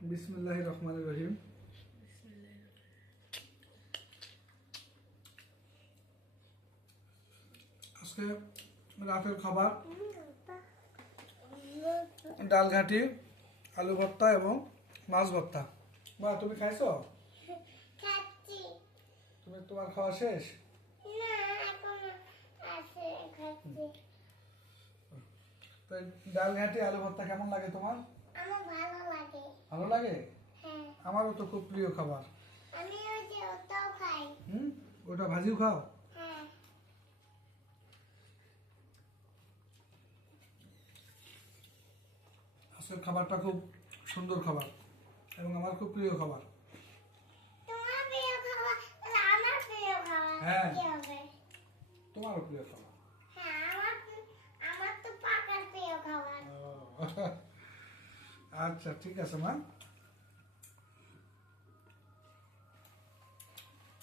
বিসমিল্লাহির রহমানির রহিম। আজকে রাতের খাবার ডাল ঘাটি, আলু ভর্তা এবং মাছ ভর্তা। বা তুমি খাইছো? খাচ্ছি। তুমি তোমার খাওয়া শেষ? না, এখনো আছে, খাচ্ছি। তো ডাল ঘাটি আলু ভর্তা কেমন লাগে তোমার? আমার ভালো লাগে। ভালো লাগে? হ্যাঁ, আমারও তো খুব প্রিয় খাবার। আমি ওই যে ওটাও খাই। ওটা ভাজিও খাও? হ্যাঁ, আজকের খাবারটা খুব সুন্দর খাবার এবং আমার খুব প্রিয় খাবার। তোমার প্রিয় খাবার তাহলে আমার প্রিয় খাবার হ্যাঁ। কি হবে? তোমারও প্রিয় খাবার। হ্যাঁ, আমার তো পাকার প্রিয় খাবার। আচ্ছা, ঠিক আছে মা।